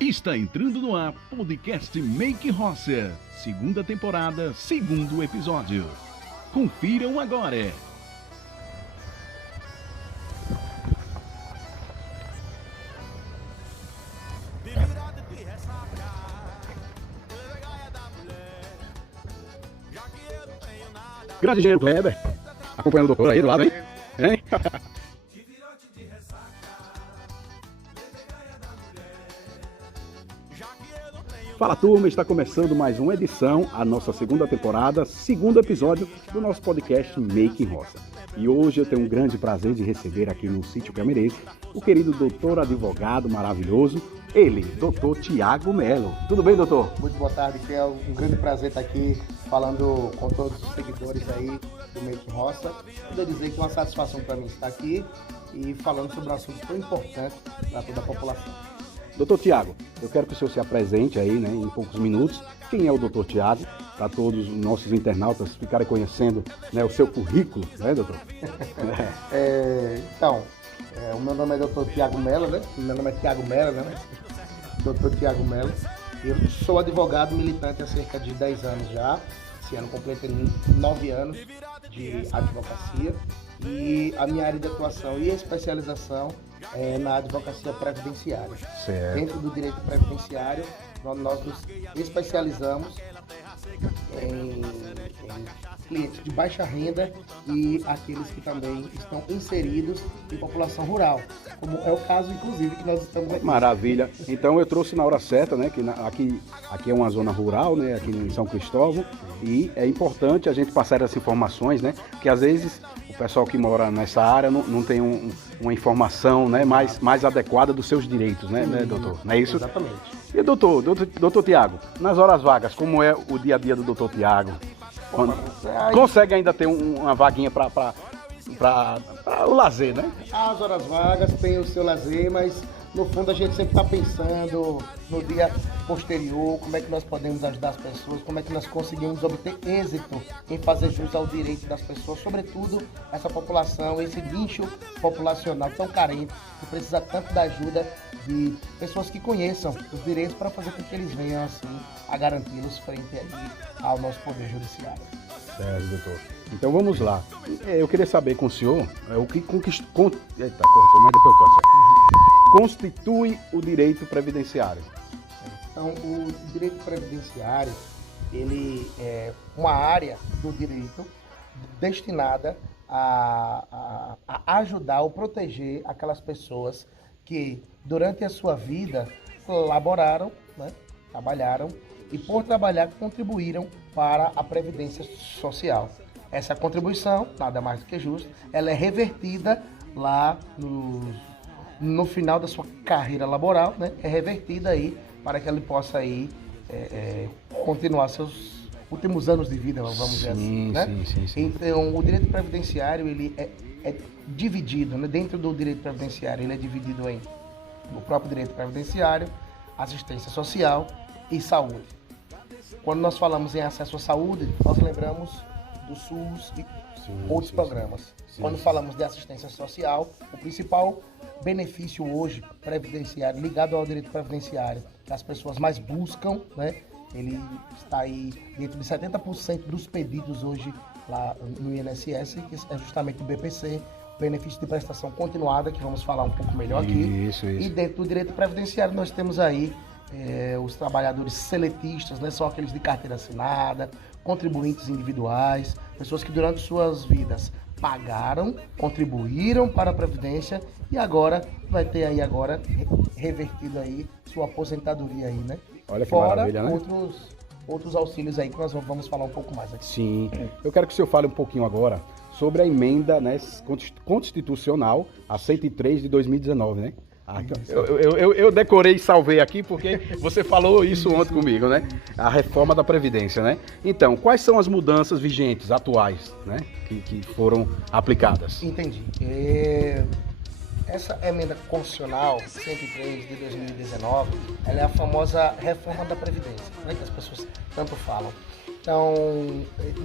Está entrando no ar podcast Make Roça, segunda temporada, segundo episódio. Confiram agora. Grande engenheiro Kleber, acompanhando o doutor aí do lado, hein? Fala turma, está começando mais uma edição, a nossa segunda temporada, segundo episódio do nosso podcast Make Roça. E hoje eu tenho um grande prazer de receber aqui no Sítio Camerês o querido doutor advogado maravilhoso, ele, doutor Tiago Melo. Tudo bem, doutor? Muito boa tarde, que é um grande prazer estar aqui falando com todos os seguidores aí do Make Roça. Quero dizer que é uma satisfação para mim estar aqui e falando sobre um assunto tão importante para toda a população. Doutor Tiago, eu quero que o senhor se apresente aí, né, em poucos minutos. Quem é o doutor Tiago? Para todos os nossos internautas ficarem conhecendo, né, o seu currículo, né, doutor? O meu nome é doutor Tiago Melo, né? Meu nome é Tiago Melo, né? Doutor Tiago Melo. Eu sou advogado militante há cerca de 10 anos já. Esse ano completei 9 anos de advocacia. E a minha área de atuação e especialização é na advocacia previdenciária. Certo. Dentro do direito previdenciário, nós nos especializamos em clientes de baixa renda e aqueles que também estão inseridos em população rural, como é o caso, inclusive, que nós estamos aqui. Maravilha. Então eu trouxe na hora certa, né, que aqui é uma zona rural, né, aqui em São Cristóvão, e é importante a gente passar essas informações, né, que às vezes o pessoal que mora nessa área não tem uma informação, né, mais adequada dos seus direitos, né, doutor? Não é isso? Exatamente. E doutor Tiago, nas horas vagas, como é o dia a dia do doutor Tiago? Consegue ainda ter uma vaguinha para o lazer, né? As horas vagas têm o seu lazer, mas no fundo a gente sempre está pensando no dia posterior, como é que nós podemos ajudar as pessoas, como é que nós conseguimos obter êxito em fazer jus ao direito das pessoas, sobretudo essa população, esse nicho populacional tão carente, que precisa tanto da ajuda de pessoas que conheçam os direitos para fazer com que eles venham assim a garanti-los frente aí ao nosso poder judiciário. Certo, doutor. Então vamos lá. Eu queria saber com o senhor o que constitui o direito previdenciário. Então, o direito previdenciário, ele é uma área do direito destinada a ajudar ou proteger aquelas pessoas que, durante a sua vida, laboraram, né, trabalharam e, por trabalhar, contribuíram para a previdência social. Essa contribuição, nada mais do que justo, ela é revertida lá no final da sua carreira laboral, né? É revertida aí para que ele possa aí continuar seus últimos anos de vida, vamos dizer assim, né? Sim. Então, o direito previdenciário, ele é dividido, né? Dentro do direito previdenciário, ele é dividido em o próprio direito previdenciário, assistência social e saúde. Quando nós falamos em acesso à saúde, nós lembramos do SUS e outros programas. Quando falamos de assistência social, o principal benefício hoje previdenciário, ligado ao direito previdenciário, que as pessoas mais buscam, né? Ele está aí dentro de 70% dos pedidos hoje lá no INSS, que é justamente o BPC, benefício de prestação continuada, que vamos falar um pouco melhor aqui. Isso. E dentro do direito previdenciário nós temos aí os trabalhadores seletistas, né? São aqueles de carteira assinada, contribuintes individuais, pessoas que durante suas vidas pagaram, contribuíram para a Previdência e agora vai ter aí revertido aí sua aposentadoria aí, né? Olha que fora maravilha, né? outros auxílios aí que nós vamos falar um pouco mais aqui. Sim. Eu quero que o senhor fale um pouquinho agora sobre a emenda, né, constitucional, a 103 de 2019, né? Eu decorei e salvei aqui porque você falou isso ontem comigo, né? A reforma da Previdência, né? Então, quais são as mudanças vigentes, atuais, né? Que foram aplicadas? Entendi. Essa emenda constitucional 103 de 2019, ela é a famosa reforma da Previdência, né? Que as pessoas tanto falam. Então,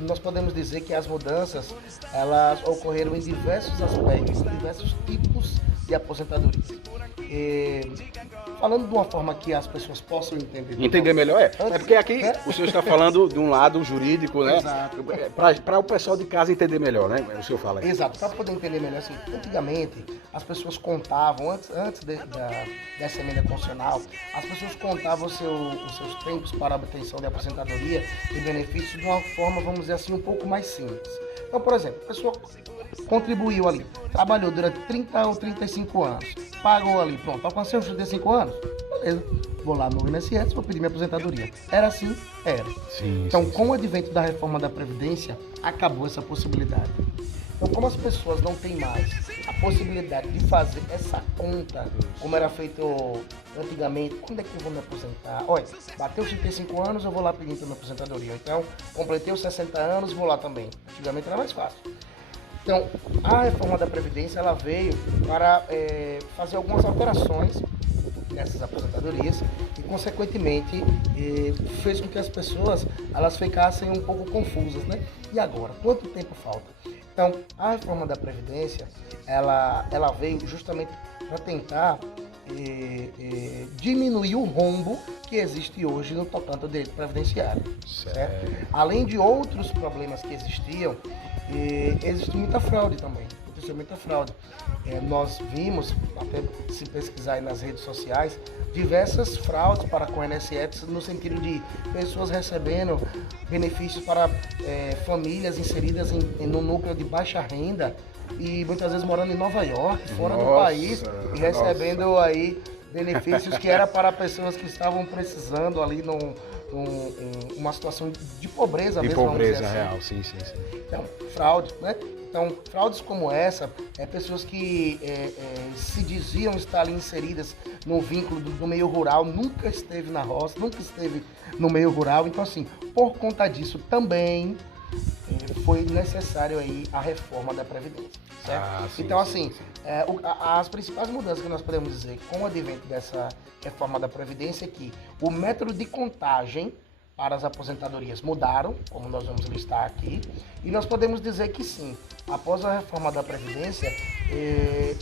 nós podemos dizer que as mudanças, elas ocorreram em diversos aspectos, diversos tipos de aposentadoria. Falando de uma forma que as pessoas possam entender. Entender melhor é porque aqui o senhor está falando de um lado jurídico, né? Exato. Para o pessoal de casa entender melhor, né? O senhor fala aqui. Exato, para poder entender melhor, assim, antigamente as pessoas contavam, antes dessa emenda constitucional, as pessoas contavam os seus tempos para a obtenção de aposentadoria e benefícios de uma forma, vamos dizer assim, um pouco mais simples. Então, por exemplo, a pessoa contribuiu ali, trabalhou durante 30 ou 35 anos, pagou ali, pronto, alcancei os 35 anos, beleza, vou lá no INSS, vou pedir minha aposentadoria. Era assim? Era. Sim, então, sim, com o advento da reforma da Previdência, acabou essa possibilidade. Então, como as pessoas não têm mais a possibilidade de fazer essa conta, como era feito antigamente, quando é que eu vou me aposentar? Olha, bateu os 35 anos, eu vou lá pedir minha aposentadoria. Então, completei os 60 anos, vou lá também. Antigamente era mais fácil. Então, a reforma da Previdência, ela veio para fazer algumas alterações nessas aposentadorias e, consequentemente, fez com que as pessoas elas ficassem um pouco confusas, né? E agora? Quanto tempo falta? Então, a reforma da Previdência, ela veio justamente para tentar diminuir o rombo que existe hoje no tocante ao direito previdenciário. Certo? Além de outros problemas que existiam, existe muita fraude também. Aconteceu muita fraude. Nós vimos, até se pesquisar aí nas redes sociais, diversas fraudes para com o INSS no sentido de pessoas recebendo benefícios para famílias inseridas no núcleo de baixa renda e muitas vezes morando em Nova York, fora do país, e recebendo aí benefícios que era para pessoas que estavam precisando ali uma situação de pobreza mesmo. De pobreza assim. real, sim. Então, fraude, né? Então, fraudes como essa, pessoas que se diziam estar ali inseridas no vínculo do meio rural, nunca esteve na roça, nunca esteve no meio rural. Então, assim, por conta disso também foi necessário aí a reforma da Previdência, certo? Sim, então, sim, assim, as principais mudanças que nós podemos dizer com o advento dessa reforma da Previdência é que o método de contagem para as aposentadorias mudaram, como nós vamos listar aqui, e nós podemos dizer que sim, após a reforma da Previdência,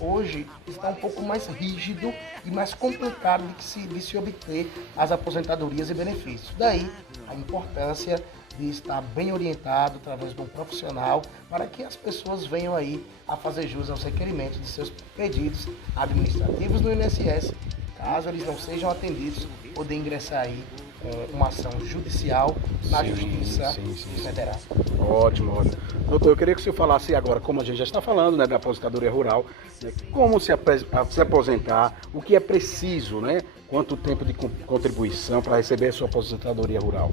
hoje está um pouco mais rígido e mais complicado de se obter as aposentadorias e benefícios. Daí a importância de estar bem orientado através de um profissional para que as pessoas venham aí a fazer jus aos requerimentos de seus pedidos administrativos no INSS, caso eles não sejam atendidos, poder ingressar aí uma ação judicial na Justiça Federal. Ótimo. Doutor, eu queria que o senhor falasse agora, como a gente já está falando, né, da aposentadoria rural, né, como se aposentar, o que é preciso, né? Quanto tempo de contribuição para receber a sua aposentadoria rural?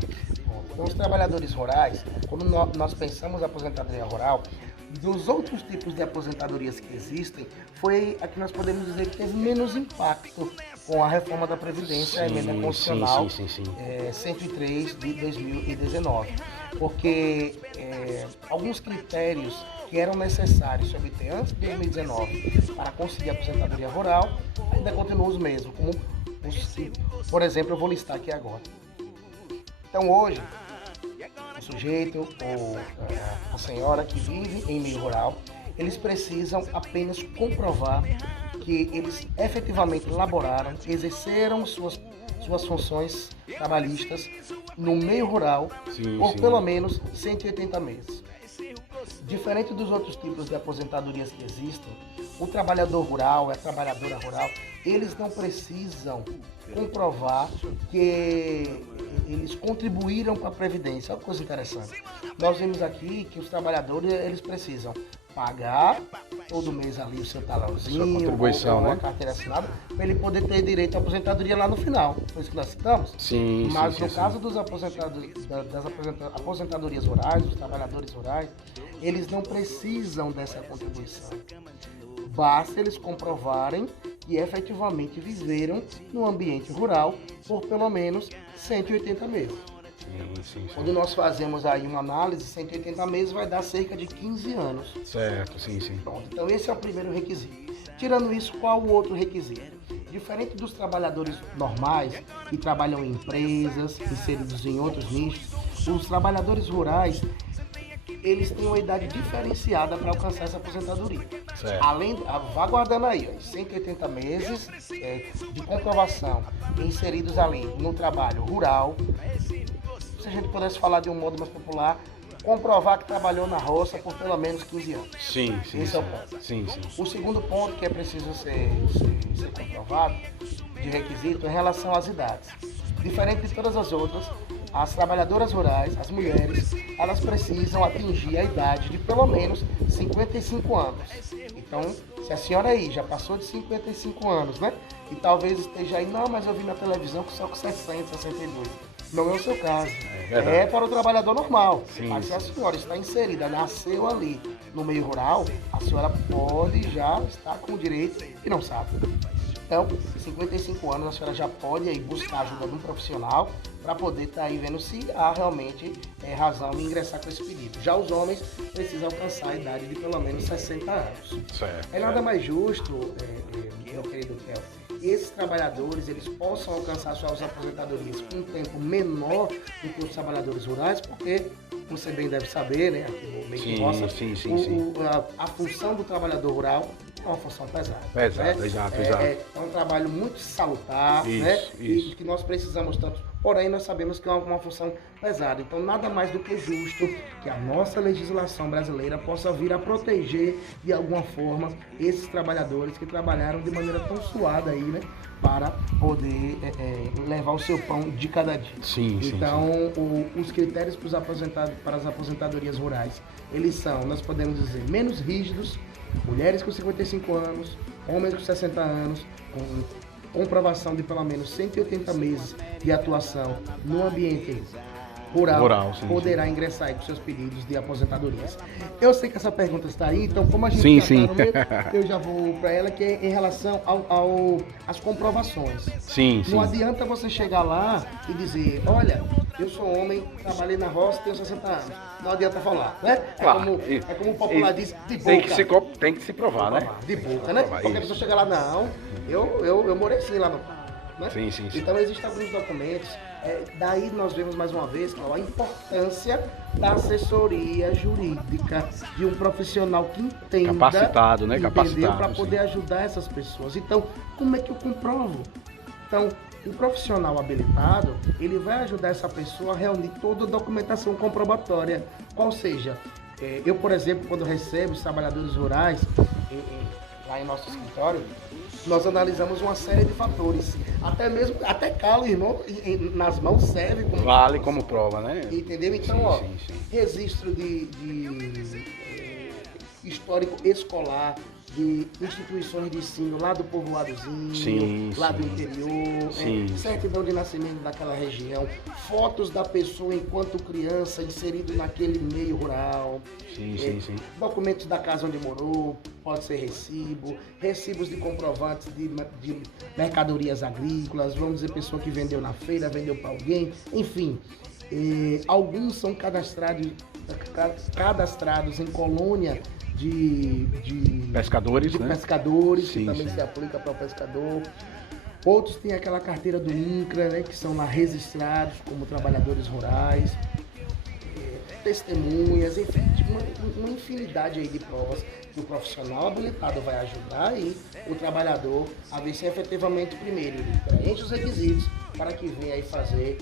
Com os trabalhadores rurais, quando nós pensamos em aposentadoria rural, dos outros tipos de aposentadorias que existem, foi a que nós podemos dizer que teve menos impacto com a reforma da Previdência, a emenda constitucional 103 de 2019. Porque alguns critérios que eram necessários se obter antes de 2019 para conseguir a aposentadoria rural ainda continuam os mesmos, como por exemplo, eu vou listar aqui agora. Então hoje, o sujeito ou a senhora que vive em meio rural, eles precisam apenas comprovar que eles efetivamente laboraram, exerceram suas funções trabalhistas no meio rural por pelo menos 180 meses. Diferente dos outros tipos de aposentadorias que existem, o trabalhador rural, a trabalhadora rural, eles não precisam comprovar que eles contribuíram com a Previdência. Olha que coisa interessante. Nós vemos aqui que os trabalhadores eles precisam pagar todo mês ali o seu talãozinho, sua contribuição, ou uma né? carteira assinada, para ele poder ter direito à aposentadoria lá no final. Foi isso que nós citamos? Mas no caso dos das aposentadorias rurais, dos trabalhadores rurais, eles não precisam dessa contribuição. Basta eles comprovarem que efetivamente viveram no ambiente rural por pelo menos 180 meses. Quando nós fazemos aí uma análise, 180 meses vai dar cerca de 15 anos. Certo, sim. Pronto, então esse é o primeiro requisito. Tirando isso, qual o outro requisito? Diferente dos trabalhadores normais, que trabalham em empresas, inseridos em outros nichos, os trabalhadores rurais, eles têm uma idade diferenciada para alcançar essa aposentadoria, Certo. Vá guardando aí, ó, 180 meses de comprovação inseridos ali no trabalho rural. Se a gente pudesse falar de um modo mais popular, comprovar que trabalhou na roça por pelo menos 15 anos. Sim. Esse é o ponto. Sim. O segundo ponto que é preciso ser comprovado, de requisito, é em relação às idades. Diferente de todas as outras, as trabalhadoras rurais, as mulheres, elas precisam atingir a idade de pelo menos 55 anos. Então, se a senhora aí já passou de 55 anos, né? E talvez esteja aí, não, mas eu vi na televisão que só com 60, 62. Não é o seu caso. É para o trabalhador normal. Sim, mas se a senhora está inserida, nasceu ali no meio rural, a senhora pode já estar com o direito e não sabe. Então, 55 anos, a senhora já pode aí buscar a ajuda de um profissional para poder estar aí vendo se há realmente razão de ingressar com esse pedido. Já os homens precisam alcançar a idade de pelo menos 60 anos. Certo. É nada mais justo, meu querido Kel, que esses trabalhadores eles possam alcançar suas aposentadorias com um tempo menor do que os trabalhadores rurais, porque você bem deve saber, né, aqui no meio de roça, a função do trabalhador rural é uma função pesada. Pesada, né? exato. É um trabalho muito salutar, né? E que nós precisamos tanto. Porém, nós sabemos que é uma função pesada. Então, nada mais do que justo que a nossa legislação brasileira possa vir a proteger, de alguma forma, esses trabalhadores que trabalharam de maneira tão suada aí, né? Para poder levar o seu pão de cada dia. Então, os critérios para as aposentadorias rurais, eles são, nós podemos dizer, menos rígidos, mulheres com 55 anos, homens com 60 anos, com comprovação de pelo menos 180 meses de atuação no ambiente rural, poderá ingressar aí com seus pedidos de aposentadorias. Eu sei que essa pergunta está aí, então como a gente já está no meio, eu já vou para ela, que é em relação às comprovações. Não adianta você chegar lá e dizer, olha, eu sou homem, trabalhei na roça, tenho 60 anos. Não adianta falar, né? Claro. É como o popular diz, de boca. Tem que se provar, né? De boca, né? Qualquer pessoa chega lá, não, eu morei sim lá no campo. Né? Sim. Então existem alguns documentos. Daí nós vemos mais uma vez a importância da assessoria jurídica de um profissional que entenda, capacitado, né? Capacitado para poder ajudar essas pessoas. Então, como é que eu comprovo? Então, o profissional habilitado, ele vai ajudar essa pessoa a reunir toda a documentação comprobatória. Qual seja, eu, por exemplo, quando recebo os trabalhadores rurais lá em nosso escritório, nós analisamos uma série de fatores. Até calo, irmão, nas mãos serve como vale como prova, né? Entendeu? Então, registro de histórico escolar, de instituições de ensino lá do povoadozinho, lá do interior, certidão de nascimento daquela região, fotos da pessoa enquanto criança inserido naquele meio rural, documentos da casa onde morou, pode ser recibos de comprovantes de mercadorias agrícolas, vamos dizer, pessoa que vendeu na feira, vendeu para alguém, enfim. Alguns são cadastrados em colônia de pescadores, que também se aplica para o pescador. Outros têm aquela carteira do INCRA, né, que são lá registrados como trabalhadores rurais, testemunhas, enfim, uma infinidade aí de provas que o profissional habilitado vai ajudar aí o trabalhador a ver se efetivamente, primeiro, ele preenche os requisitos para que venha aí fazer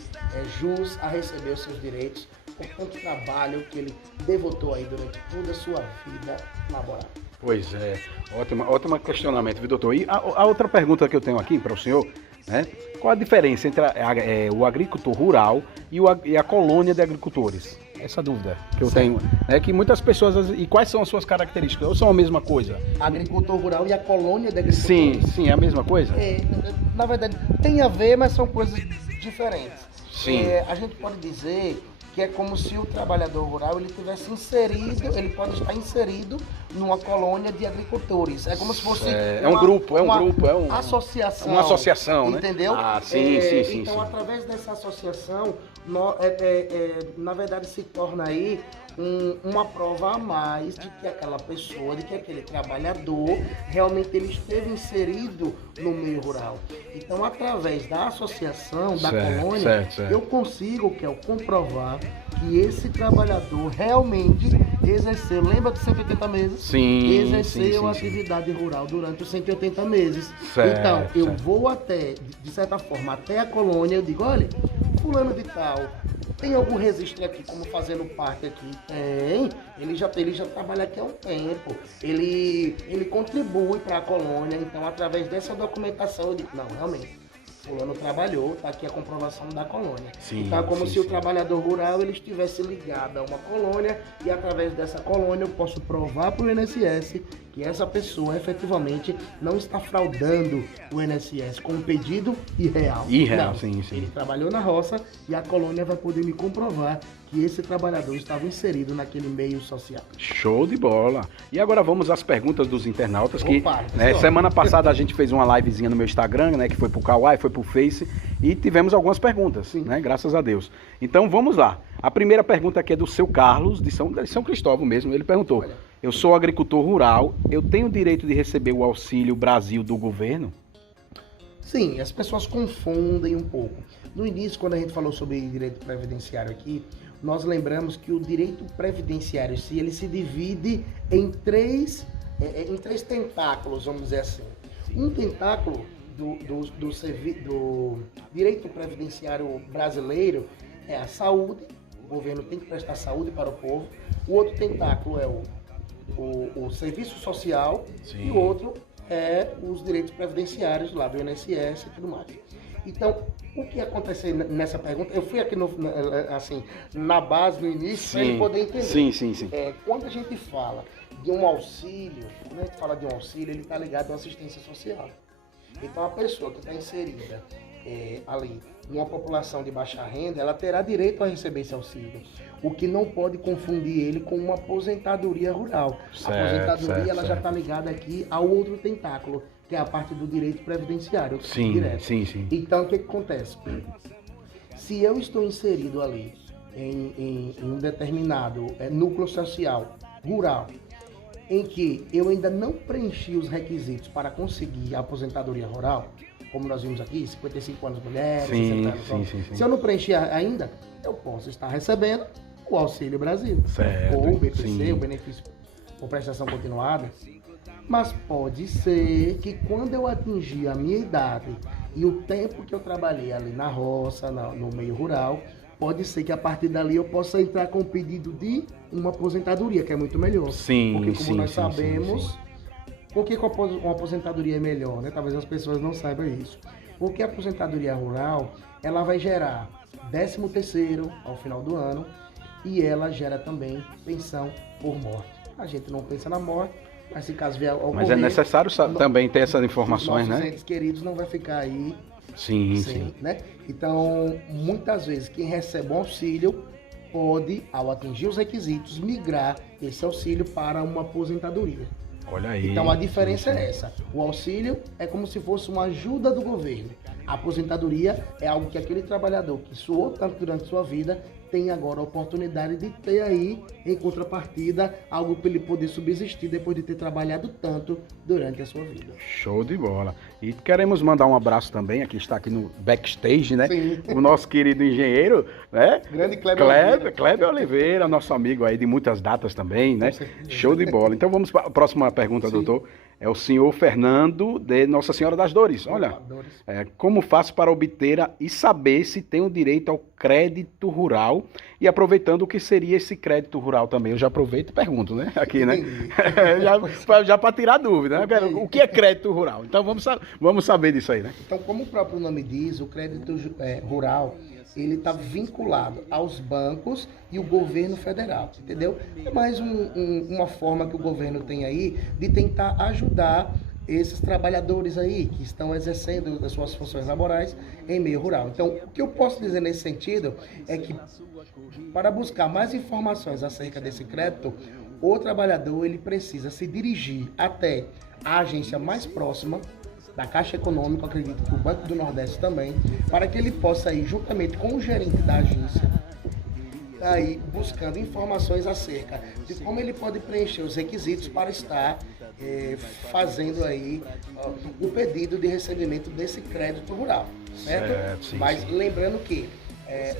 jus a receber os seus direitos por tanto trabalho que ele devotou aí durante toda a sua vida laboral. Pois é, ótimo questionamento, viu, doutor? E a outra pergunta que eu tenho aqui para o senhor, né? Qual a diferença entre o agricultor rural e a colônia de agricultores? Essa dúvida que eu tenho, né? Que muitas pessoas, e quais são as suas características? Ou são a mesma coisa? Agricultor rural e a colônia de agricultores? Sim, é a mesma coisa? Na verdade, tem a ver, mas são coisas diferentes. A gente pode dizer que é como se o trabalhador rural ele tivesse inserido, ele pode estar inserido numa colônia de agricultores. É como se fosse uma associação. Uma associação, né? Entendeu? Sim. Então, através dessa associação, na verdade se torna aí uma prova a mais de que aquela pessoa, de que aquele trabalhador realmente ele esteve inserido no meio rural. Então, através da associação, da colônia, eu consigo comprovar que esse trabalhador realmente exerceu, lembra dos 180 meses? Sim, Exerceu a sim. atividade rural durante os 180 meses. Certo, Então, eu certo. vou até, de certa forma, até a colônia, eu digo, olha, fulano de tal, tem algum registro aqui como fazendo parte aqui? Tem. Ele já trabalha aqui há um tempo. Ele contribui para a colônia, então através dessa documentação eu digo, não, realmente. Fulano trabalhou, está aqui a comprovação da colônia. Sim, então é como sim, se o sim. trabalhador rural ele estivesse ligado a uma colônia e através dessa colônia eu posso provar para o INSS que essa pessoa efetivamente não está fraudando o INSS com um pedido irreal. Irreal, Não, sim. ele trabalhou na roça e a colônia vai poder me comprovar que esse trabalhador estava inserido naquele meio social. Show de bola. E agora vamos às perguntas dos internautas que, Opa, né, pessoal. semana passada a gente fez uma livezinha no meu Instagram, né, que foi pro Kawaii, foi pro Face e tivemos algumas perguntas, né, graças a Deus. Então vamos lá. A primeira pergunta aqui é do seu Carlos, de São Cristóvão mesmo. Ele perguntou: eu sou agricultor rural, eu tenho direito de receber o Auxílio Brasil do governo? Sim, as pessoas confundem um pouco. No início, quando a gente falou sobre direito previdenciário aqui, nós lembramos que o direito previdenciário, ele se divide em três tentáculos, vamos dizer assim. Um tentáculo do direito previdenciário brasileiro é a saúde, o governo tem que prestar saúde para o povo. O outro tentáculo é o serviço social. Sim. E o outro é os direitos previdenciários lá do INSS e tudo mais. Então, o que aconteceu nessa pergunta, eu fui aqui na base, no início, para ele poder entender. Sim. Quando a gente fala de um auxílio, quando a gente fala de um auxílio, ele está ligado à assistência social. Então, a pessoa que está inserida ali numa população de baixa renda, ela terá direito a receber esse auxílio. O que não pode confundir ele com uma aposentadoria rural. Certo, a aposentadoria ela já certo. está ligada aqui ao outro tentáculo, que é a parte do direito previdenciário. Direto. Sim. Então, o que acontece? Se eu estou inserido ali em um determinado núcleo social rural, em que eu ainda não preenchi os requisitos para conseguir a aposentadoria rural, como nós vimos aqui, 55 anos mulheres, 60 anos homens. Sim. Se eu não preenchi ainda, eu posso estar recebendo o Auxílio Brasil, Certo, ou o BPC, sim. o benefício por prestação continuada. Mas pode ser que quando eu atingir a minha idade e o tempo que eu trabalhei ali na roça, no meio rural, pode ser que a partir dali eu possa entrar com o pedido de uma aposentadoria, que é muito melhor. Sim, porque como nós sabemos, sim. por que uma aposentadoria é melhor, né? Talvez as pessoas não saibam isso. Porque a aposentadoria rural, ela vai gerar 13º ao final do ano e ela gera também pensão por morte. A gente não pensa na morte, mas se caso vier ao Mas é necessário também ter essas informações, nossos né? entes queridos não vai ficar aí Sim. né? Então, muitas vezes, quem recebe um auxílio pode, ao atingir os requisitos, migrar esse auxílio para uma aposentadoria. Olha aí. Então, a diferença é essa. O auxílio é como se fosse uma ajuda do governo. A aposentadoria é algo que aquele trabalhador que suou tanto durante sua vida tem agora a oportunidade de ter aí, em contrapartida, algo para ele poder subsistir depois de ter trabalhado tanto durante a sua vida. Show de bola. E queremos mandar um abraço também, aqui está aqui no backstage, né? Sim. O nosso querido engenheiro, né? Grande Kleber Oliveira. Kleber Oliveira, nosso amigo aí de muitas datas também, né? Show de bola. Então vamos para a próxima pergunta, doutor. É o senhor Fernando, de Nossa Senhora das Dores. Olha, como faço para obter e saber se tenho direito ao crédito rural? E aproveitando, o que seria esse crédito rural também? Eu já aproveito e pergunto, né? Aqui, né? já para tirar dúvida, né? O que é crédito rural? Então vamos saber disso aí, né? Então, como o próprio nome diz, o crédito rural, ele está vinculado aos bancos e o governo federal, entendeu? É mais uma forma que o governo tem aí de tentar ajudar esses trabalhadores aí que estão exercendo as suas funções laborais em meio rural. Então, o que eu posso dizer nesse sentido é que, para buscar mais informações acerca desse crédito, o trabalhador ele precisa se dirigir até a agência mais próxima da Caixa Econômica, acredito que o Banco do Nordeste também, para que ele possa ir juntamente com o gerente da agência, aí buscando informações acerca de como ele pode preencher os requisitos para estar fazendo aí o pedido de recebimento desse crédito rural, certo? Sim, Mas sim. lembrando que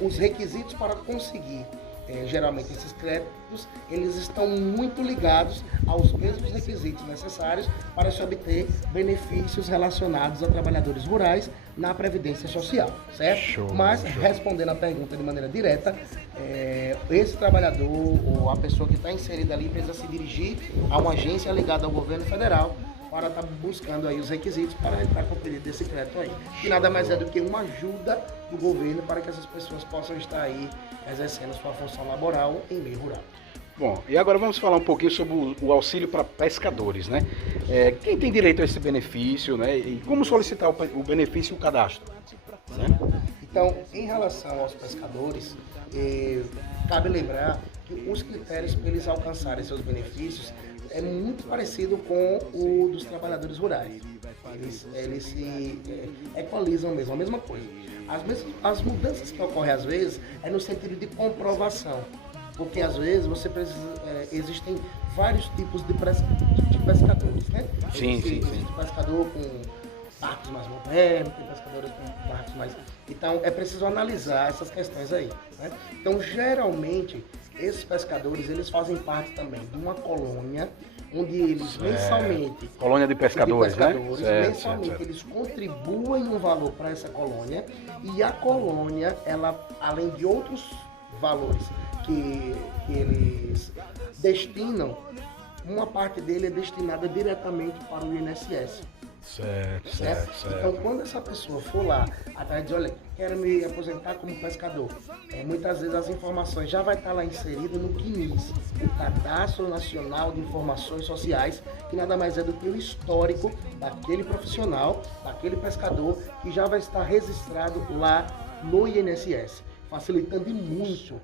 os requisitos para conseguir geralmente esses créditos, eles estão muito ligados aos mesmos requisitos necessários para se obter benefícios relacionados a trabalhadores rurais na Previdência Social, certo? Show, Mas, show. respondendo a pergunta de maneira direta, esse trabalhador ou a pessoa que está inserida ali precisa se dirigir a uma agência ligada ao governo federal para estar buscando aí os requisitos para entrar com o pedido desse crédito aí. Que nada mais é do que uma ajuda do governo para que essas pessoas possam estar aí exercendo sua função laboral em meio rural. Bom, e agora vamos falar um pouquinho sobre o auxílio para pescadores, né? Quem tem direito a esse benefício, né? E como solicitar o benefício e o cadastro? Né? Então, em relação aos pescadores, cabe lembrar que os critérios para eles alcançarem seus benefícios é muito parecido com o dos trabalhadores rurais. Eles se equalizam mesmo, a mesma coisa. As mudanças que ocorrem às vezes é no sentido de comprovação, porque às vezes você precisa, existem vários tipos de pescadores, né? Existe pescador com barcos mais modernos, tem pescadores com barcos mais... Então é preciso analisar essas questões aí, né? Então geralmente esses pescadores, eles fazem parte também de uma colônia, onde eles mensalmente... Colônia de pescadores, né? Mensalmente eles contribuem um valor para essa colônia, e a colônia, ela, além de outros valores que eles destinam, uma parte dele é destinada diretamente para o INSS. Certo. Então, quando essa pessoa for lá, atrás de, olha, quero me aposentar como pescador, muitas vezes as informações já vai estar lá inseridas no CNIS, o Cadastro Nacional de Informações Sociais, que nada mais é do que o histórico daquele profissional, daquele pescador, que já vai estar registrado lá no INSS, facilitando muito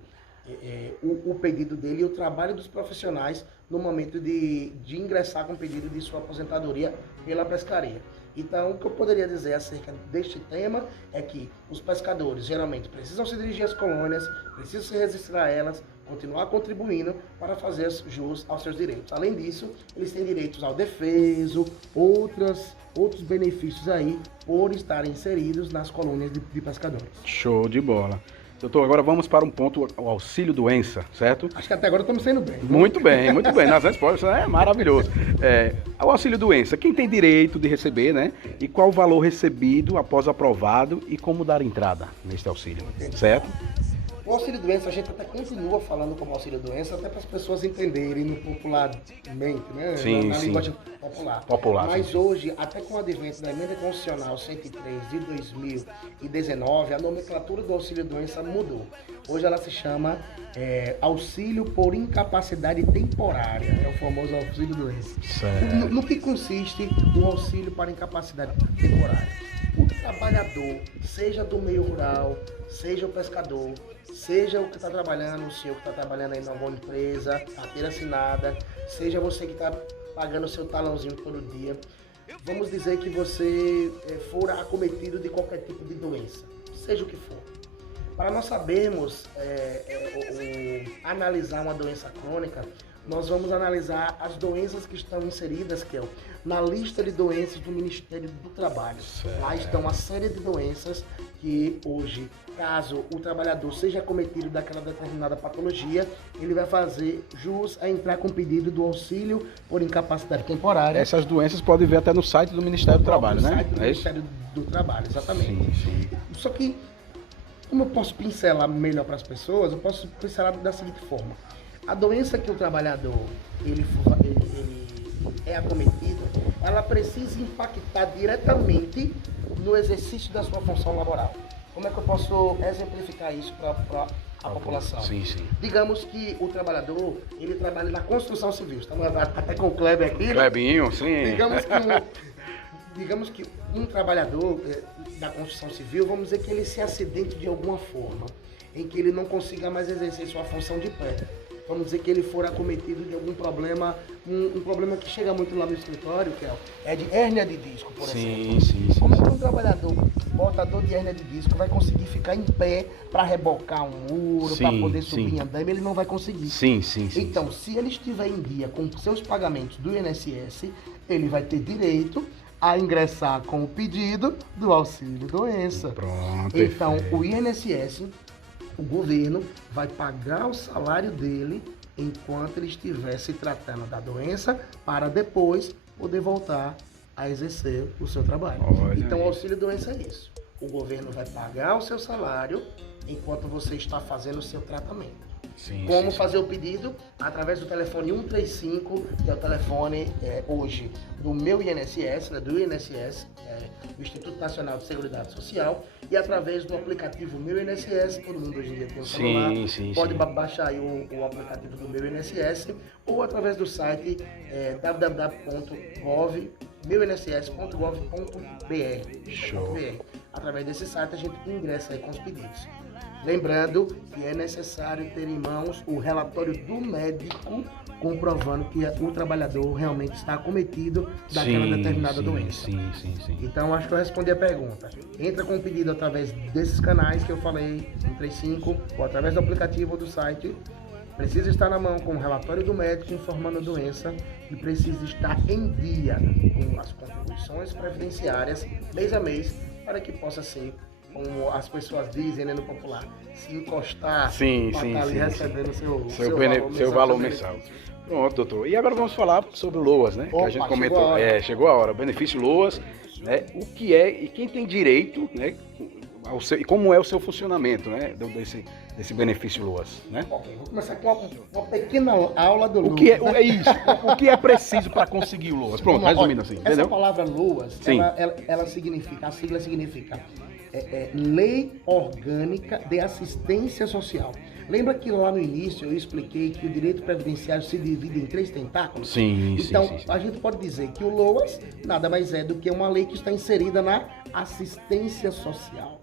o pedido dele e o trabalho dos profissionais no momento de ingressar com o pedido de sua aposentadoria pela pescaria. Então, o que eu poderia dizer acerca deste tema é que os pescadores geralmente precisam se dirigir às colônias, precisam se registrar a elas, continuar contribuindo para fazer jus aos seus direitos. Além disso, eles têm direitos ao defeso, outros benefícios aí por estarem inseridos nas colônias de pescadores. Show de bola. Doutor, agora vamos para um ponto, o auxílio-doença, certo? Acho que até agora estamos saindo bem. Muito bem. Nas respostas é maravilhoso. O auxílio-doença, quem tem direito de receber, né? E qual o valor recebido após aprovado e como dar entrada neste auxílio, certo? O auxílio-doença, a gente até continua falando como auxílio-doença, até para as pessoas entenderem popularmente, né? Na linguagem popular. Mas hoje, até com o advento da Emenda Constitucional 103 de 2019, a nomenclatura do auxílio-doença mudou. Hoje ela se chama auxílio por incapacidade temporária, é o famoso auxílio-doença. No que consiste o auxílio para incapacidade temporária? O trabalhador, seja do meio rural, seja o pescador, seja o que está trabalhando, o senhor que está trabalhando aí em alguma empresa, carteira assinada, seja você que está pagando o seu talãozinho todo dia, vamos dizer que você for acometido de qualquer tipo de doença, seja o que for. Para nós sabermos analisar uma doença crônica, nós vamos analisar as doenças que estão inseridas, Kel, na lista de doenças do Ministério do Trabalho. Lá estão uma série de doenças que hoje, caso o trabalhador seja acometido daquela determinada patologia, ele vai fazer jus a entrar com pedido do auxílio por incapacidade temporária. Essas doenças podem ver até no site do Ministério do Trabalho, né? No site do Ministério do Trabalho, exatamente. Sim. Só que, como eu posso pincelar melhor para as pessoas, eu posso pincelar da seguinte forma. A doença que o trabalhador ele é acometido, ela precisa impactar diretamente no exercício da sua função laboral. Como é que eu posso exemplificar isso para a população? Sim. Digamos que o trabalhador, ele trabalha na construção civil. Estamos até com o Kleber aqui. Klebinho, sim. Digamos que um trabalhador da construção civil, vamos dizer que ele se acidente de alguma forma, em que ele não consiga mais exercer sua função de pé. Vamos dizer que ele for acometido de algum problema, um problema que chega muito lá no escritório, que é de hérnia de disco, por exemplo. Sim. Como é que um trabalhador portador de hérnia de disco vai conseguir ficar em pé para rebocar um muro, para poder subir em andaime? Ele não vai conseguir. Sim. Então, se ele estiver em dia com seus pagamentos do INSS, ele vai ter direito a ingressar com o pedido do auxílio-doença. Pronto. Então, o INSS, o governo vai pagar o salário dele enquanto ele estiver se tratando da doença, para depois poder voltar a exercer o seu trabalho. Olha então, o aí. auxílio doença é isso. O governo vai pagar o seu salário enquanto você está fazendo o seu tratamento. Sim, Como sim, fazer o pedido? Através do telefone 135, que é o telefone hoje do meu INSS, né, do INSS, do Instituto Nacional de Seguridade Social, e através do aplicativo Meu INSS, todo mundo hoje em dia tem um celular, pode baixar aí o aplicativo do Meu INSS, ou através do site www.meuinss.gov.br. Show. Através desse site a gente ingressa aí com os pedidos. Lembrando que é necessário ter em mãos o relatório do médico comprovando que o trabalhador realmente está acometido daquela determinada doença. Sim. Então, acho que eu respondi a pergunta. Entra com o pedido através desses canais que eu falei, 135, ou através do aplicativo ou do site. Precisa estar na mão com o relatório do médico informando a doença e precisa estar em dia com as contribuições previdenciárias mês a mês para que possa ser, como as pessoas dizem, né, no popular, se encostar para estar ali recebendo seu valor mensal. Pronto, doutor. E agora vamos falar sobre o LOAS, né? Opa, que a gente comentou. Chegou a hora. Benefício LOAS, né? O que é e quem tem direito, né? E como é o seu funcionamento, né? Desse benefício LOAS, né? Ok, vou começar com uma pequena aula do LOAS. O que é isso? O que é preciso para conseguir o LOAS? Pronto, resumindo assim, essa entendeu? palavra LOAS, ela significa, a sigla significa Lei Orgânica de Assistência Social. Lembra que lá no início eu expliquei que o direito previdenciário se divide em 3 tentáculos? Sim. A gente pode dizer que o LOAS nada mais é do que uma lei que está inserida na assistência social.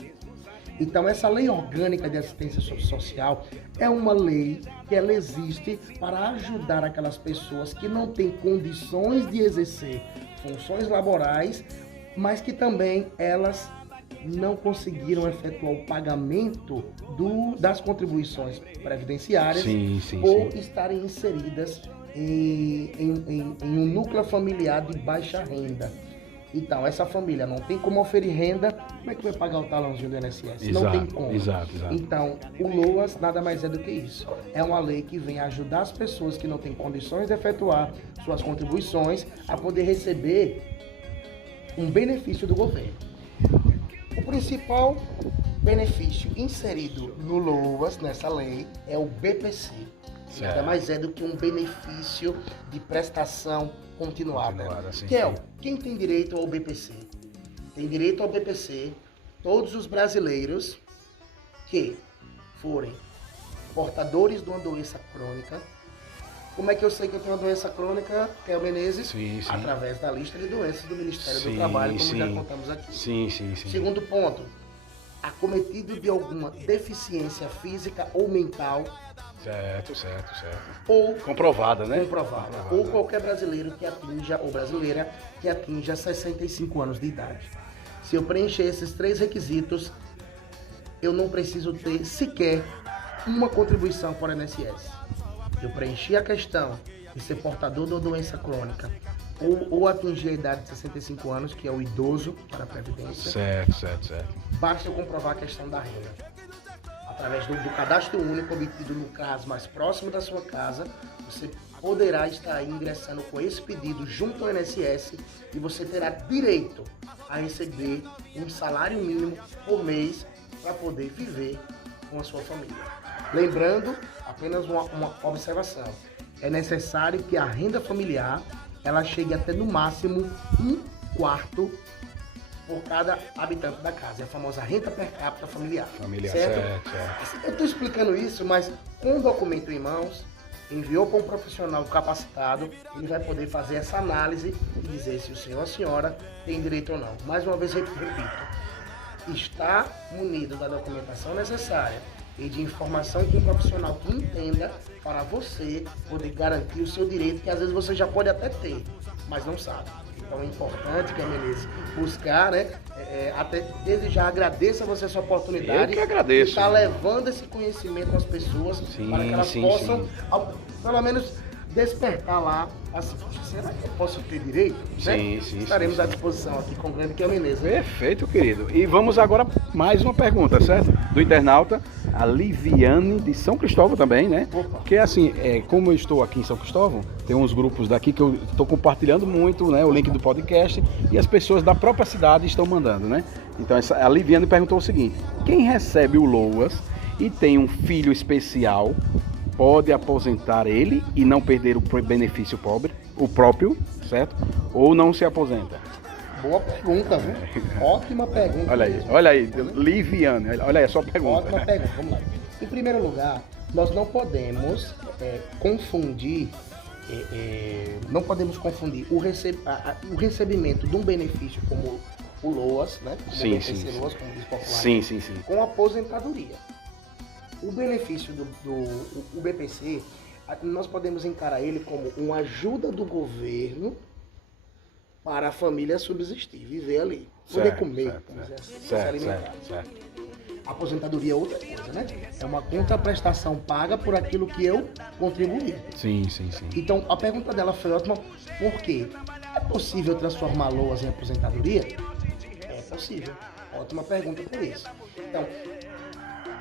Então, essa lei orgânica de assistência social é uma lei que ela existe para ajudar aquelas pessoas que não têm condições de exercer funções laborais, mas que também elas não conseguiram efetuar o pagamento das contribuições previdenciárias ou estarem inseridas em um núcleo familiar de baixa renda. Então, essa família não tem como oferir renda, como é que vai pagar o talãozinho do INSS? Não tem como. Exato. Então, o LOAS nada mais é do que isso. É uma lei que vem ajudar as pessoas que não têm condições de efetuar suas contribuições a poder receber um benefício do governo. O principal benefício inserido no LOAS, nessa lei, é o BPC. Nada mais é do que um benefício de prestação continuada. Quem tem direito ao BPC? Tem direito ao BPC todos os brasileiros que forem portadores de uma doença crônica. Como é que eu sei que eu tenho uma doença crônica, Kel Menezes? Através da lista de doenças do Ministério do Trabalho, como já contamos aqui. Segundo ponto, acometido de alguma deficiência física ou mental. Certo. Ou comprovada, né? Comprovada. Ou qualquer brasileiro que atinja, ou brasileira que atinja 65 anos de idade. Se eu preencher esses 3 requisitos, eu não preciso ter sequer uma contribuição para o INSS. Eu preenchi a questão de ser portador de uma doença crônica ou atingir a idade de 65 anos, que é o idoso para a Previdência. Certo. Basta eu comprovar a questão da renda. Através do cadastro único obtido no CRAS mais próximo da sua casa, você poderá estar ingressando com esse pedido junto ao INSS e você terá direito a receber um salário mínimo por mês para poder viver com a sua família. Lembrando, apenas uma observação, é necessário que a renda familiar ela chegue até no máximo 1/4 por cada habitante da casa. É a famosa renda per capita familiar. Certo? Eu estou explicando isso, mas com o documento em mãos, enviou para um profissional capacitado, ele vai poder fazer essa análise e dizer se o senhor ou a senhora tem direito ou não. Mais uma vez, repito, está munido da documentação necessária e de informação com um profissional que entenda para você poder garantir o seu direito, que às vezes você já pode até ter, mas não sabe. Então é importante, que a Menezes, buscar, né? Até desde já agradeço a você essa oportunidade. Eu que agradeço. De estar levando esse conhecimento às pessoas para que elas possam, pelo menos, despertar lá, assim, será que eu posso ter direito? Sim, Né? sim, Estaremos sim, à sim. disposição aqui com o grande Kel Menezes. Perfeito, querido. E vamos agora mais uma pergunta, certo? Do internauta, a Liviane de São Cristóvão também, né? Opa. Porque assim, como eu estou aqui em São Cristóvão, tem uns grupos daqui que eu estou compartilhando muito, né? O link do podcast e as pessoas da própria cidade estão mandando, né? Então a Liviane perguntou o seguinte: quem recebe o LOAS e tem um filho especial pode aposentar ele e não perder o benefício pobre, o próprio, certo? Ou não se aposenta? Boa pergunta, viu? Ótima pergunta. Olha aí, Liviane, olha aí a sua pergunta. Ótima pergunta, vamos lá. Em primeiro lugar, nós não podemos confundir, o recebimento de um benefício como o LOAS, né? Como Sim, BPC sim, LOAS, como diz popular, Sim. com aposentadoria. O benefício do BPC, nós podemos encarar ele como uma ajuda do governo para a família subsistir, viver ali, poder comer, se alimentar. Certo. A aposentadoria é outra coisa, né? É uma contraprestação paga por aquilo que eu contribuí. Sim. Então, a pergunta dela foi ótima, por quê? É possível transformar LOAS em aposentadoria? É possível. Ótima pergunta por isso. Então,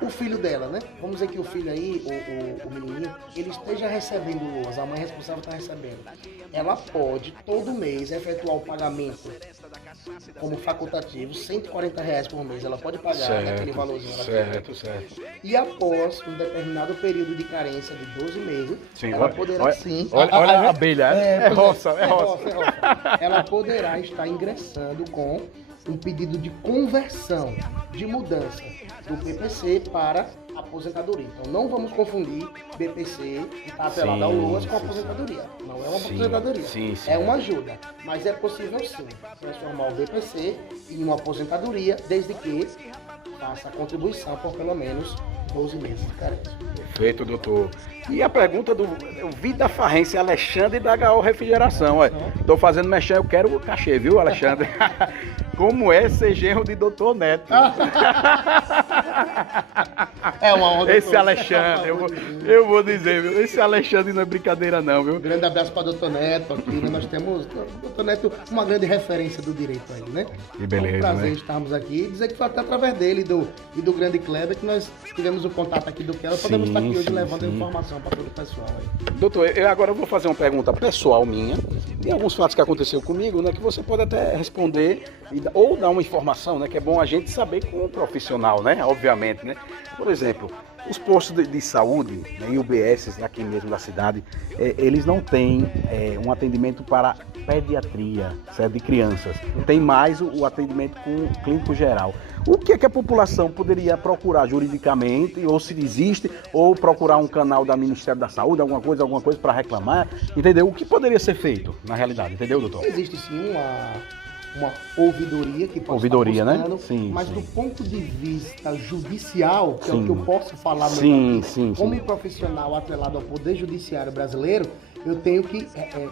o filho dela, né? Vamos dizer que o filho aí, o menininho, ele esteja recebendo LOAS, a mãe responsável está recebendo. Ela pode, todo mês, efetuar o pagamento como facultativo, R$140 por mês. Ela pode pagar naquele valorzinho. Certo. E após um determinado período de carência de 12 meses, Sim, ela poderá sim... Olha a abelha, é roça. Ela poderá estar ingressando com um pedido de conversão, de mudança do BPC para aposentadoria. Então não vamos confundir BPC, que está atrelado ao LOAS, com aposentadoria. Não é uma aposentadoria, é uma ajuda. Mas é possível sim transformar o BPC em uma aposentadoria, desde que faça a contribuição por pelo menos 12 meses de carência. Perfeito, doutor. E a pergunta do Vida Farrense, Alexandre da HO Refrigeração. Estou fazendo mexer, eu quero o cachê, viu, Alexandre? Como é ser genro de doutor Neto? É uma onda. Esse Alexandre, eu vou dizer, viu? Esse Alexandre não é brincadeira não, viu? Um grande abraço para o doutor Neto aqui, né? Nós temos, doutor Neto, uma grande referência do direito aí, né? Que beleza, é um prazer né? estarmos aqui e dizer que foi até através dele e do grande Kleber que nós tivemos o contato aqui do Keller, podemos estar aqui hoje levando a informação para todo o pessoal aí. Doutor, eu agora vou fazer uma pergunta pessoal minha, de alguns fatos que aconteceu comigo, né, que você pode até responder ou dar uma informação, né, que é bom a gente saber com o profissional, né, obviamente, né. Por exemplo, os postos de saúde, né, e UBS aqui mesmo da cidade, eles não têm um atendimento para pediatria, certo, de crianças. Tem mais o atendimento com o clínico geral. O que é que a população poderia procurar juridicamente, ou se existe, ou procurar um canal da Ministério da Saúde, alguma coisa para reclamar, entendeu? O que poderia ser feito, na realidade, entendeu, doutor? Existe sim uma ouvidoria que pode ouvidoria, estar buscando, né? Sim, mas sim. do ponto de vista judicial, que é o Sim. que eu posso falar Sim, como sim. profissional atrelado ao Poder Judiciário brasileiro, eu tenho que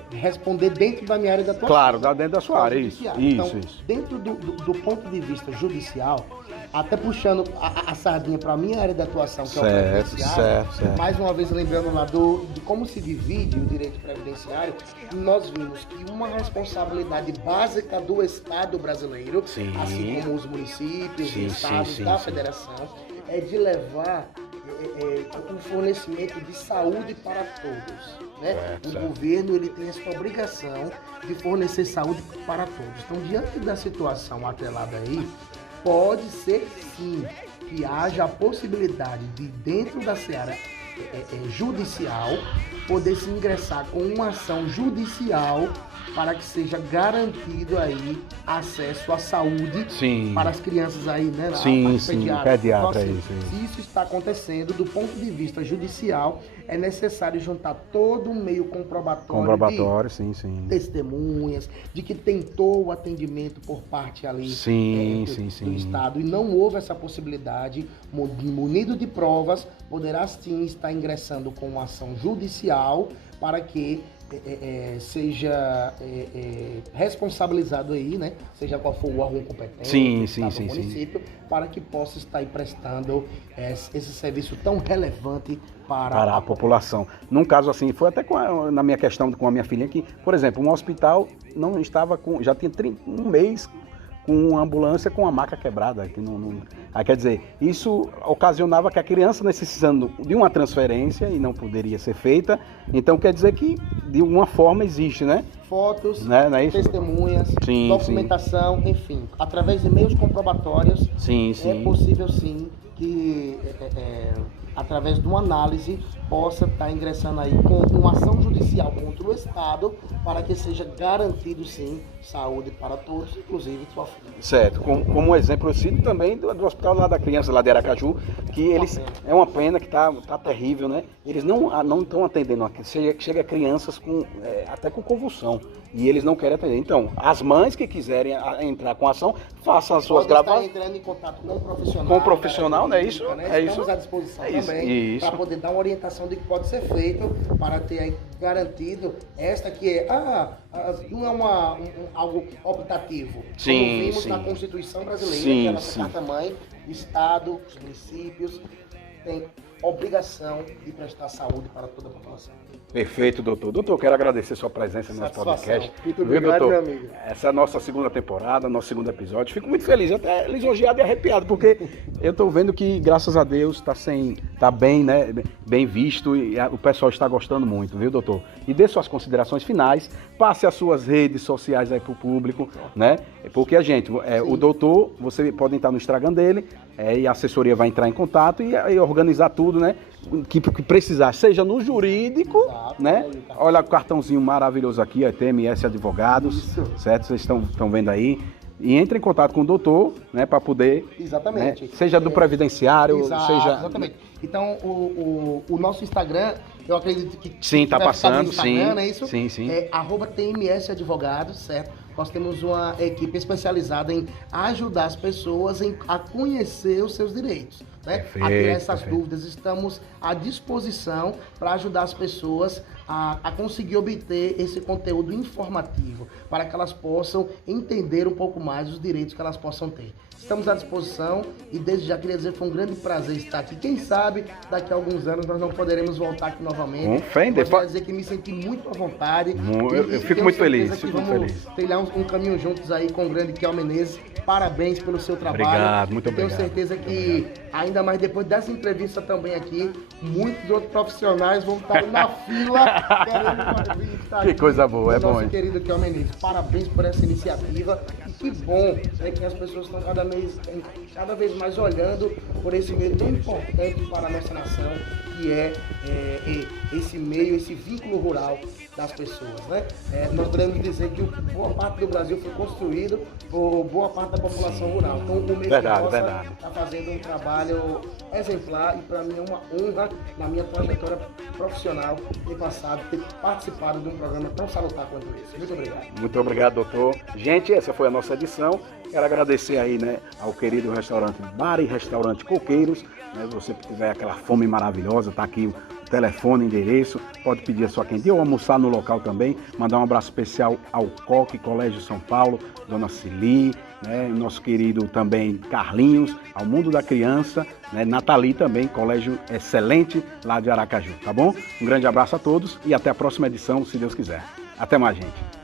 responder dentro da minha área de atuação. Claro, dentro da sua área, isso. Então, dentro do ponto de vista judicial, até puxando a sardinha para a minha área de atuação, que é o previdenciário, certo. mais uma vez lembrando lá de como se divide o direito previdenciário, nós vimos que uma responsabilidade básica do Estado brasileiro, assim como os municípios, os estados da federação, é de levar um fornecimento de saúde para todos. Né? O governo ele tem essa obrigação de fornecer saúde para todos. Então, diante da situação atrelada aí, pode ser sim que haja a possibilidade de, dentro da seara judicial, poder se ingressar com uma ação judicial para que seja garantido aí acesso à saúde para as crianças aí, né? Pediatra. Então, se isso está acontecendo, do ponto de vista judicial, é necessário juntar todo um meio comprobatório de testemunhas, de que tentou o atendimento por parte ali do Estado e não houve essa possibilidade, munido de provas, poderá sim estar ingressando com uma ação judicial para que seja responsabilizado aí, né? Seja qual for o órgão competente do município, para que possa estar aí prestando esse serviço tão relevante para a população. Num caso assim, foi até na minha questão com a minha filha que, por exemplo, um hospital não estava já tinha um mês com uma ambulância com a maca quebrada. Quer dizer, isso ocasionava que a criança necessitando de uma transferência e não poderia ser feita. Então quer dizer que de alguma forma existe, né? Fotos, né? Não é isso? Testemunhas, documentação, enfim, através de meios comprobatórios, é possível sim que através de uma análise possa estar ingressando aí com uma ação judicial contra o Estado para que seja garantido sim saúde para todos, inclusive sua filha. Certo, como exemplo eu cito também do hospital lá da criança, lá de Aracaju, que eles, é uma pena que tá terrível, né? Eles não estão atendendo, chega crianças até com convulsão, e eles não querem atender. Então, as mães que quiserem entrar com a ação, façam as suas gravações. Entrando em contato com o profissional. Com o profissional, né? Isso, né? Estamos à disposição também, para poder dar uma orientação do que pode ser feito, para ter aí garantido esta que não é algo optativo. Como vimos na Constituição brasileira, que é a nossa carta-mãe, o Estado, os municípios têm obrigação de prestar saúde para toda a população. Perfeito, doutor. Doutor, quero agradecer sua presença no nosso podcast. Muito obrigado, doutor? Meu amigo. Essa é a nossa segunda temporada, nosso segundo episódio. Fico muito feliz, até lisonjeado e arrepiado, porque eu estou vendo que, graças a Deus, está bem, né? Bem visto e o pessoal está gostando muito, viu, doutor? E dê suas considerações finais, passe as suas redes sociais aí para o público, né? Porque o doutor, você pode entrar no Instagram dele, e a assessoria vai entrar em contato e organizar tudo, né? Que precisar, seja no jurídico, né? Olha o cartãozinho maravilhoso aqui, TMS Advogados, certo? Vocês estão vendo aí. E entre em contato com o doutor, né? Para poder... Exatamente. Né, seja do previdenciário, seja... Exatamente. Então, o nosso Instagram, eu acredito que... Sim, está passando, Instagram, não é isso? Sim. É @TMS Advogados, certo? Nós temos uma equipe especializada em ajudar as pessoas a conhecer os seus direitos, né? A tirar essas dúvidas. Estamos à disposição para ajudar as pessoas a conseguir obter esse conteúdo informativo, para que elas possam entender um pouco mais os direitos que elas possam ter. Estamos à disposição e desde já queria dizer que foi um grande prazer estar aqui. Quem sabe daqui a alguns anos nós não poderemos voltar aqui novamente. Com fé, quero dizer que me senti muito à vontade. Eu fico muito feliz. Vamos trilhar um caminho juntos aí com o grande Kel Menezes. Parabéns pelo seu trabalho. Obrigado, muito obrigado. Tenho certeza que, ainda mais depois dessa entrevista também aqui, muitos outros profissionais vão estar na fila querendo estar Que coisa boa, é bom. Nosso querido Kel Menezes, parabéns por essa iniciativa. E que bom, né, que as pessoas estão cada vez mais olhando por esse meio tão importante para a nossa nação, que é esse meio, esse vínculo rural das pessoas, né? Nós podemos dizer que boa parte do Brasil foi construído por boa parte da população rural. Então, o meio está fazendo um trabalho exemplar e para mim é uma honra, na minha trajetória profissional, ter participado de um programa tão salutar quanto esse. Muito obrigado. Muito obrigado, doutor. Gente, essa foi a nossa edição. Quero agradecer aí, né, ao querido restaurante Bar e Restaurante Coqueiros. Né, se você tiver aquela fome maravilhosa, tá aqui o telefone, endereço, pode pedir a sua quentinha ou almoçar no local também. Mandar um abraço especial ao Coque, Colégio São Paulo, Dona Cili, né, nosso querido também Carlinhos, ao Mundo da Criança, né, Nathalie também, colégio excelente lá de Aracaju, tá bom? Um grande abraço a todos e até a próxima edição, se Deus quiser. Até mais, gente.